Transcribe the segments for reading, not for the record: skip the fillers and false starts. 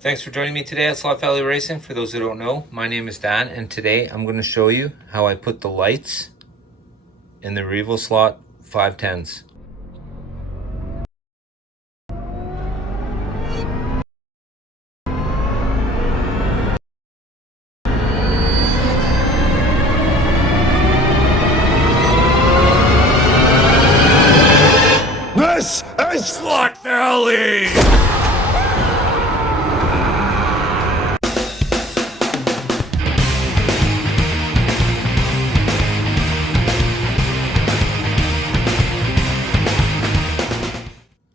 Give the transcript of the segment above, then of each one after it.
Thanks for joining me today at Slot Valley Racing. For those who don't know, my name is Dan, and today I'm going to show you how I put the lights in the Revoslot 510s. This is Slot Valley!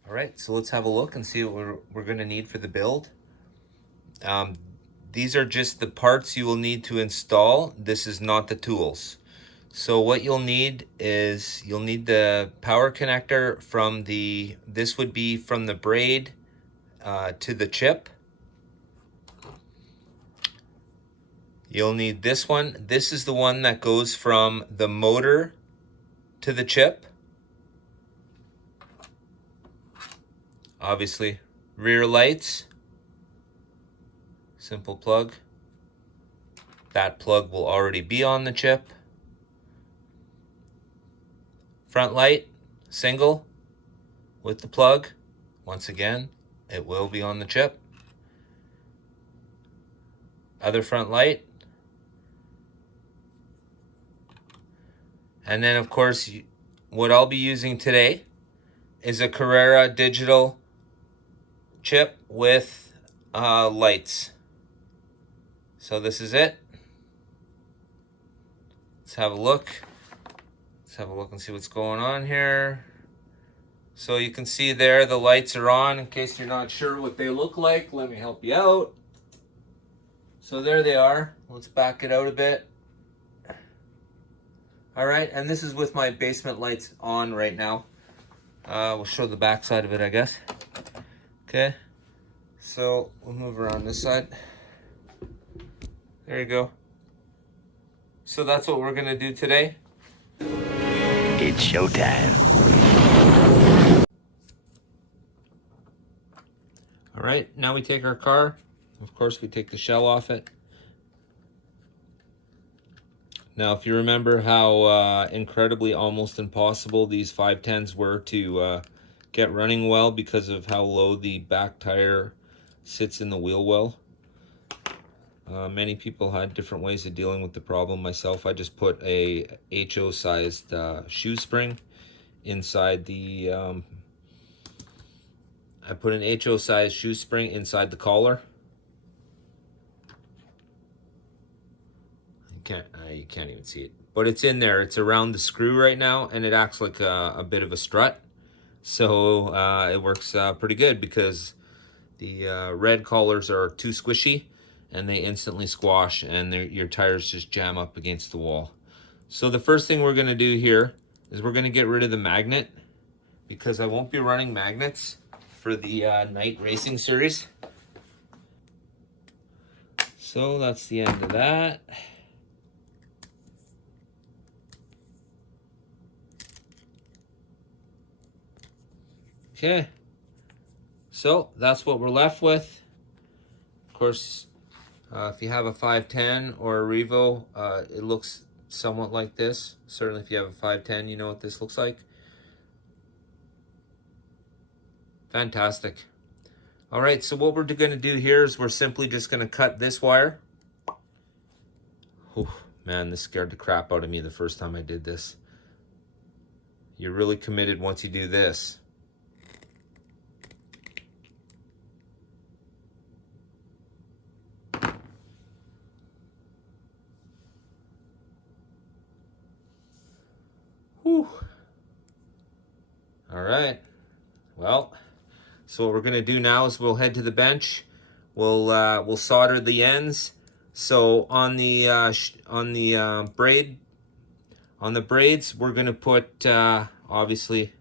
Alright, so let's have a look and see what we're going to need for the build. These are just the parts you will need to install. This is not the tools. So what you'll need is you'll need the power connector from this would be from the braid to the chip. You'll need this one. This is the one that goes from the motor to the chip. Obviously, rear lights, simple plug. That plug will already be on the chip. Front light, single, with the plug. Once again, it will be on the chip. Other front light. And then, of course, what I'll be using today is a Carrera digital chip with lights. So this is it. Let's have a look. Let's have a look and see what's going on here. So you can see there the lights are on. In case you're not sure what they look like, let me help you out. So there they are. Let's back it out a bit. All right, and this is with my basement lights on right now. We'll show the back side of it, I guess. Okay, so we'll move around this side. There you go. So that's what we're gonna do today. It's showtime. All right, now we take our car. Of course, we take the shell off it. Now, if you remember how incredibly almost impossible these 510s were to get running well because of how low the back tire sits in the wheel well. Many people had different ways of dealing with the problem. Myself, I just put a HO-sized shoe spring inside the... I put an HO-sized shoe spring inside the collar. You can't even see it, but it's in there. It's around the screw right now, and it acts like a bit of a strut. So it works pretty good because the red collars are too squishy and they instantly squash, and your tires just jam up against the wall. So the first thing we're going to do here is we're going to get rid of the magnet, because I won't be running magnets for the night racing series. So that's the end of that. Okay, so that's what we're left with. Of course, if you have a 510 or a Revo, it looks somewhat like this. Certainly if you have a 510, you know what this looks like. Fantastic. All right, so what we're gonna do here is we're simply just gonna cut this wire. Oh, man, this scared the crap out of me the first time I did this. You're really committed once you do this. Whew. All right. Well, so what we're gonna do now is we'll head to the bench. We'll solder the ends. So on the braids, we're gonna put obviously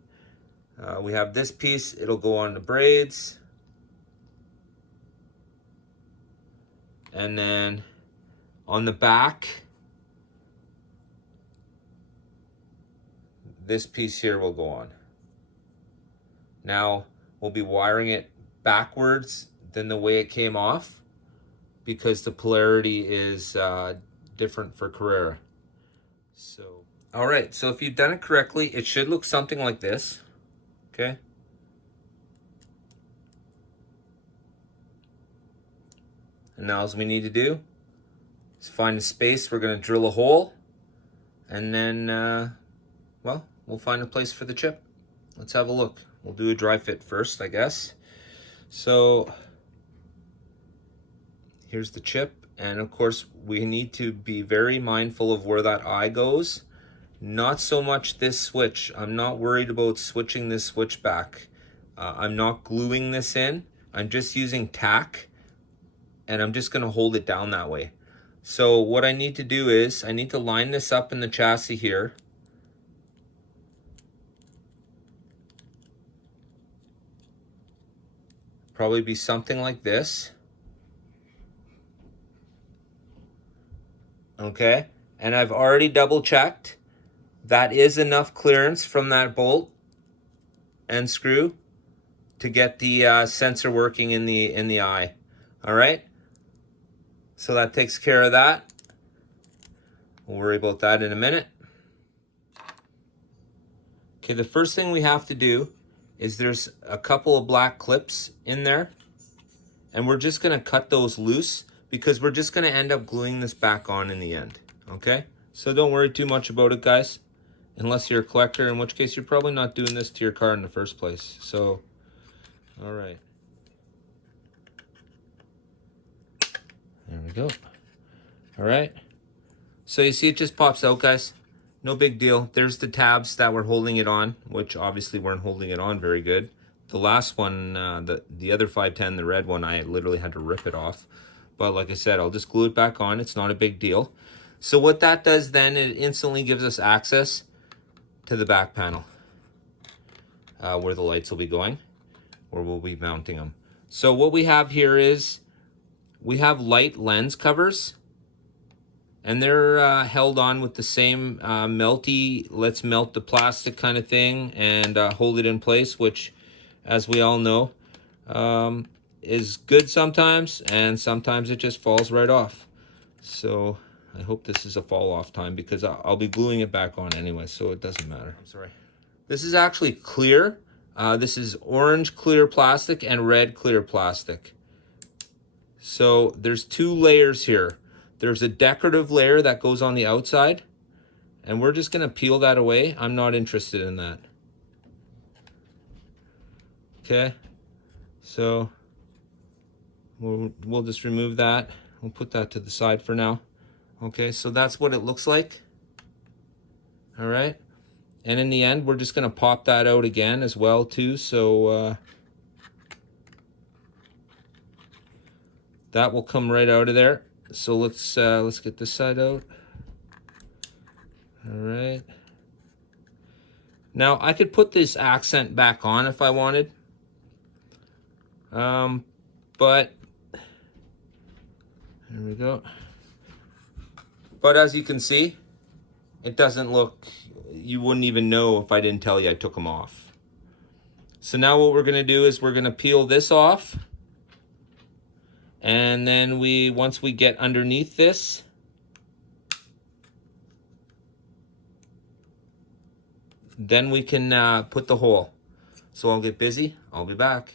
we have this piece. It'll go on the braids, and then on the back, this piece here will go on. Now we'll be wiring it backwards. than the way it came off, because the polarity is different for Carrera. So, all right, so if you've done it correctly, it should look something like this, okay? And now all we need to do is find a space. We're gonna drill a hole, and then, well, we'll find a place for the chip. Let's have a look. We'll do a dry fit first, I guess. So here's the chip, and of course we need to be very mindful of where that eye goes. Not so much this switch. I'm not worried about switching this switch back. I'm not gluing this in. I'm just using tack, and I'm just gonna hold it down that way. So what I need to do is I need to line this up in the chassis here. Probably be something like this. Okay, and I've already double checked. That is enough clearance from that bolt and screw to get the sensor working in the eye. All right, so that takes care of that. We'll worry about that in a minute. Okay, the first thing we have to do is there's a couple of black clips in there, and we're just gonna cut those loose because we're just gonna end up gluing this back on in the end, okay? So don't worry too much about it, guys, unless you're a collector, in which case you're probably not doing this to your car in the first place. So, all right. There we go. All right. So you see it just pops out, guys. No big deal. There's the tabs that were holding it on, which obviously weren't holding it on very good. The last one, the other 510, the red one, I literally had to rip it off. But like I said, I'll just glue it back on. It's not a big deal. So what that does then, it instantly gives us access to the back panel, where the lights will be going, where we'll be mounting them. So what we have here is we have light lens covers, and they're held on with the same melty, let's melt the plastic kind of thing and hold it in place, which, as we all know, is good sometimes, and sometimes it just falls right off. So I hope this is a fall off time, because I'll be gluing it back on anyway, so it doesn't matter. I'm sorry. This is actually clear. This is orange clear plastic and red clear plastic. So there's two layers here. There's a decorative layer that goes on the outside, and we're just gonna peel that away. I'm not interested in that. Okay, so we'll just remove that. We'll put that to the side for now. Okay, so that's what it looks like. All right, and in the end, we're just gonna pop that out again as well too. So that will come right out of there. So let's get this side out. All right. Now I could put this accent back on if I wanted, but there we go. But as you can see, it doesn't look. You wouldn't even know if I didn't tell you I took them off. So now what we're gonna do is we're gonna peel this off. And then once we get underneath this, then we can put the hole. So I'll get busy, I'll be back.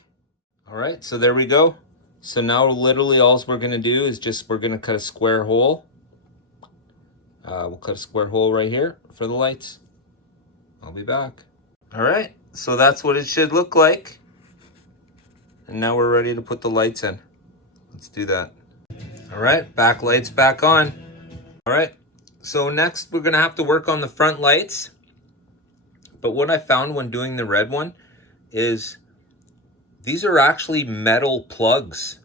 All right, so there we go. So now literally all we're gonna do is we're gonna cut a square hole. We'll cut a square hole right here for the lights. I'll be back. All right, so that's what it should look like. And now we're ready to put the lights in. Let's do that. All right, back lights back on. All right, so next we're gonna have to work on the front lights. But what I found when doing the red one is these are actually metal plugs.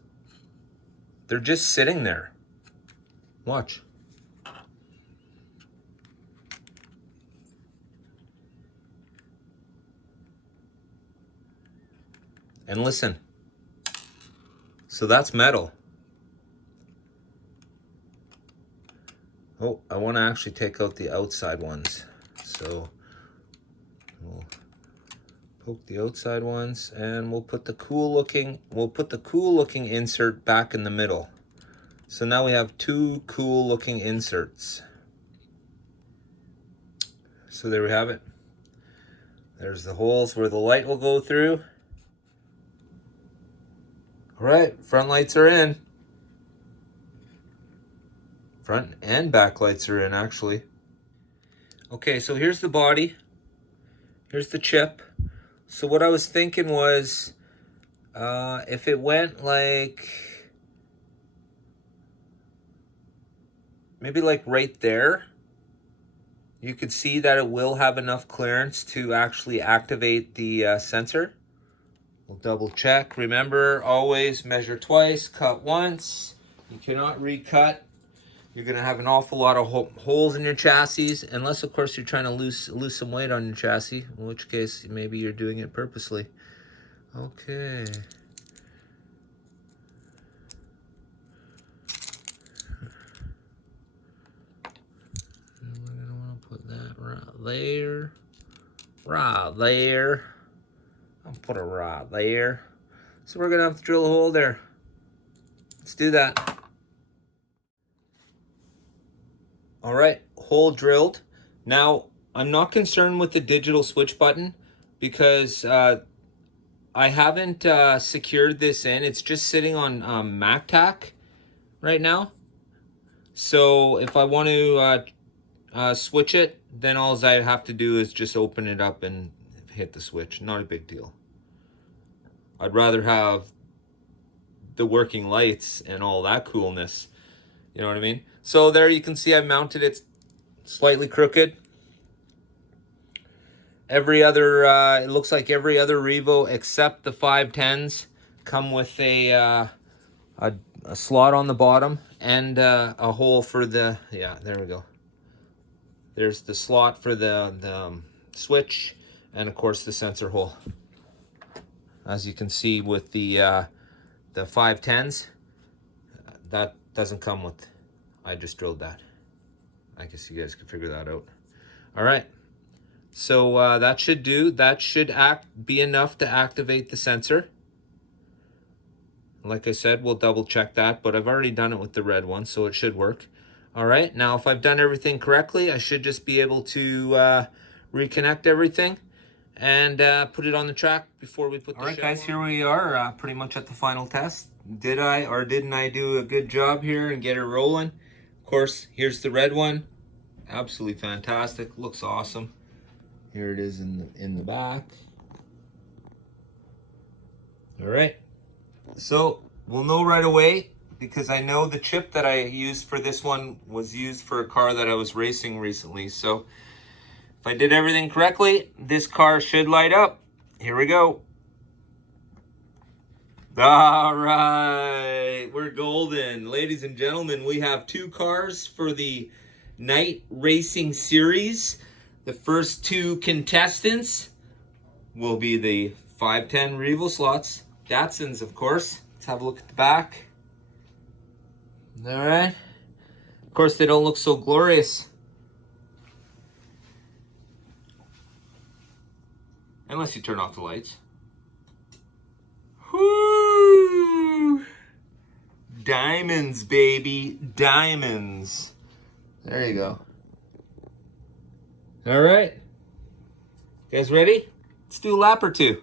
They're just sitting there. Watch. And listen. So that's metal. Oh, I want to actually take out the outside ones. So we'll Poke the outside ones, and we'll put the cool looking insert back in the middle. So now we have two cool looking inserts. So there we have it. There's the holes where the light will go through. All right, front lights are in. Front and back lights are in, actually. Okay, so here's the body. Here's the chip. So what I was thinking was, if it went like, maybe like right there, you could see that it will have enough clearance to actually activate the sensor. We'll double check. Remember, always measure twice, cut once. You cannot recut. You're going to have an awful lot of holes in your chassis, unless, of course, you're trying to lose some weight on your chassis, in which case maybe you're doing it purposely. Okay. We're going to want to put that right there. Right there. I'll put it right there. So we're going to have to drill a hole there. Let's do that. All right, hole drilled. Now, I'm not concerned with the digital switch button because I haven't secured this in. It's just sitting on MacTac right now. So if I want to switch it, then all I have to do is just open it up and hit the switch. Not a big deal. I'd rather have the working lights and all that coolness. You know what I mean? So there you can see I mounted it slightly crooked. Every other, it looks like every other Revo except the 510s come with a slot on the bottom and a hole for the, yeah, there we go. There's the slot for the switch and of course the sensor hole. As you can see with the 510s, that doesn't come with, I just drilled that. I guess you guys can figure that out. All right, so that should be enough to activate the sensor. Like I said, we'll double check that, but I've already done it with the red one, so it should work. All right, now if I've done everything correctly, I should just be able to reconnect everything and put it on the track before we put the shell on. All right, guys, here we are, pretty much at the final test. Did I or didn't I do a good job here and get it rolling? Of course, here's the red one. Absolutely fantastic. Looks awesome. Here it is in the back. All right. So we'll know right away because I know the chip that I used for this one was used for a car that I was racing recently. So if I did everything correctly, this car should light up. Here we go. All right, we're golden. Ladies and gentlemen, we have two cars for the night racing series. The first two contestants will be the 510 Revoslots, Datsuns, of course. Let's have a look at the back. All right. Of course, they don't look so glorious. Unless you turn off the lights. Whoo! Diamonds, baby. Diamonds. There you go. All right. You guys ready? Let's do a lap or two.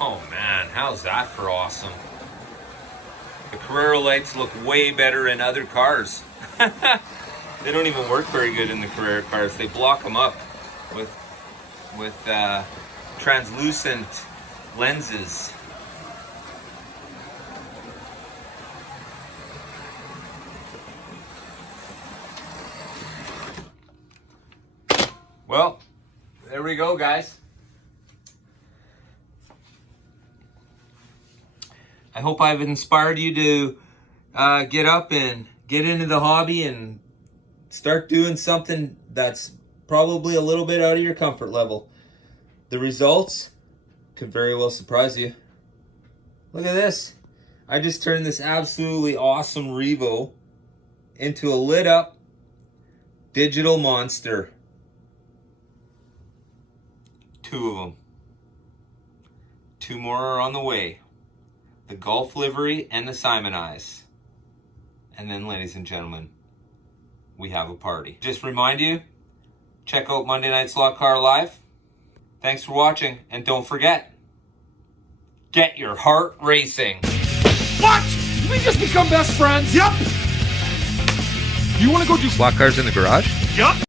Oh man, how's that for awesome? The Carrera lights look way better in other cars. They don't even work very good in the Carrera cars. They block them up with translucent lenses. Well, there we go, guys. I hope I've inspired you to get up and get into the hobby and start doing something that's probably a little bit out of your comfort level. The results could very well surprise you. Look at this. I just turned this absolutely awesome Revo into a lit up digital monster. 2 of them. 2 more are on the way. The Gulf livery and the Simon Eyes. And then, ladies and gentlemen, we have a party. Just remind you, check out Monday Night Slot Car Live. Thanks for watching, and don't forget, get your heart racing. What? Did we just become best friends? Yep. You want to go do Slot cars in the garage? Yep.